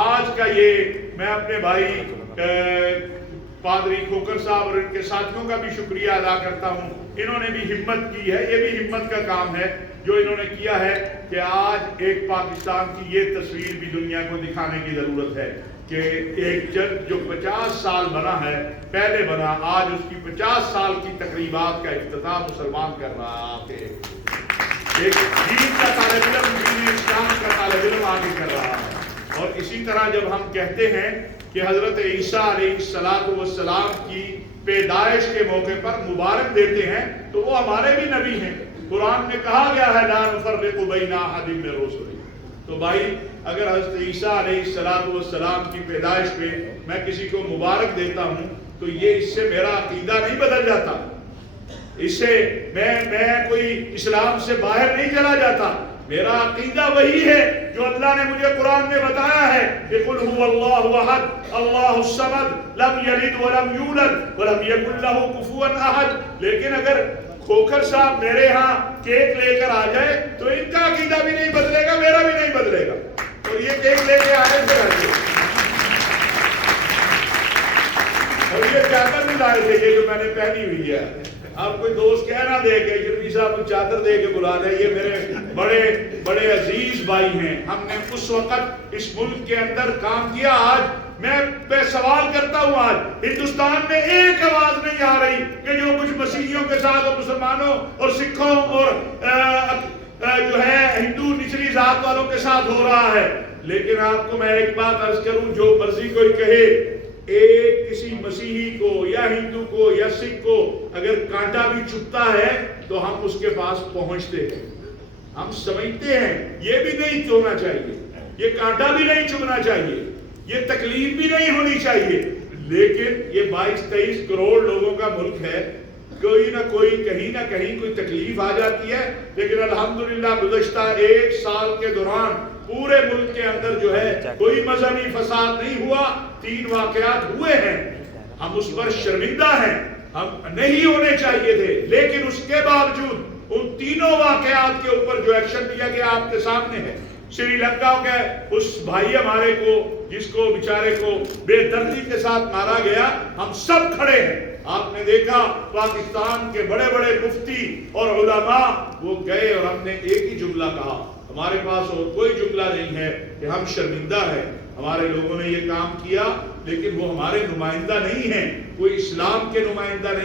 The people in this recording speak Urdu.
آج کا یہ میں اپنے بھائی پادری کھوکھر صاحب اور ان کے ساتھیوں کا بھی شکریہ ادا کرتا ہوں. انہوں نے بھی ہمت کی ہے. یہ بھی ہمت کا کام ہے جو انہوں نے کیا ہے کہ آج ایک پاکستان کی یہ تصویر بھی دنیا کو دکھانے کی ضرورت ہے کہ ایک چرچ جو 50 سال بنا ہے، پہلے بنا، آج اس کی 50 سال کی تقریبات کا افتتاح مسلمان کر رہا ہے. ایک دین کا طالب علم، دین اسلام کا طالب علم آگے کر رہا ہے. اور اسی طرح جب ہم کہتے ہیں کہ حضرت عیسیٰ علیہ السلام کی پیدائش کے موقع پر مبارک دیتے ہیں تو وہ ہمارے بھی نبی ہیں. قرآن میں کہا گیا ہے لا نفرق بین احد من رسلہ. تو بھائی اگر حضرت عیسیٰ علیہ السلام کی پیدائش پہ میں کسی کو مبارک دیتا ہوں تو یہ اس سے میرا عقیدہ نہیں بدل جاتا، اس سے میں کوئی اسلام سے باہر نہیں چلا جاتا. میرا عقیدہ وہی ہے جو اللہ نے مجھے قرآن میں بتایا ہے کہ قل هو اللہ احد اللہ الصمد لم یلد ولم یولد ولم یکن لہ کفوا احد. لیکن اگر کھوکھر صاحب میرے ہاں کیک لے کر آ جائے تو ان کا عقیدہ بھی نہیں بدلے گا، میرا بھی نہیں بدلے گا. اور یہ کیک لے کے آئے تھے اور یہ چادر بھی لائے تھے، یہ جو میں نے پہنی ہوئی ہے. اب کوئی دوست کہہ نہ دے کہ جرمی صاحب چادر دے کے بلا دے. یہ میرے بڑے عزیز بھائی ہیں. ہم نے اس وقت اس ملک کے اندر کام کیا. آج میں سوال کرتا ہوں، آج ہندوستان میں ایک آواز نہیں آ رہی کہ جو کچھ مسیحیوں کے ساتھ اور مسلمانوں اور سکھوں اور جو ہے ہندو نچلی ذات والوں کے ساتھ ہو رہا ہے. لیکن آپ کو میں ایک بات عرض کروں، جو مرضی کوئی کہے، ایک کسی مسیحی کو یا ہندو کو یا سکھ کو اگر کانٹا بھی چبھتا ہے تو ہم اس کے پاس پہنچتے ہیں. ہم سمجھتے ہیں یہ بھی نہیں ہونا چاہیے، یہ کانٹا بھی نہیں چبھنا چاہیے، یہ تکلیف بھی نہیں ہونی چاہیے. لیکن یہ 22-23 کروڑ لوگوں کا ملک ہے، کوئی نہ کوئی کہیں نہ کہیں کوئی تکلیف آ جاتی ہے. لیکن الحمدللہ گزشتہ ایک سال کے دوران پورے ملک کے اندر جو ہے کوئی مذہبی فساد نہیں ہوا. 3 واقعات ہوئے ہیں، ہم اس پر شرمندہ ہیں، ہم نہیں ہونے چاہیے تھے. لیکن اس کے باوجود ان تینوں واقعات کے اوپر جو ایکشن لیا گیا آپ کے سامنے ہے. سری لنکا کے اس بھائی ہمارے کو جس کو بیچارے کو بے دردی کے ساتھ مارا گیا، ہم سب کھڑے ہیں. آپ نے دیکھا پاکستان کے بڑے بڑے مفتی اور علماء وہ گئے اور ہم نے ایک ہی جملہ کہا. ہمارے پاس اور کوئی جملہ نہیں ہے کہ ہم شرمندہ ہیں. ہمارے لوگوں نے یہ کام کیا لیکن وہ ہمارے نمائندہ نہیں ہیں، کوئی اسلام کے نمائندہ نہیں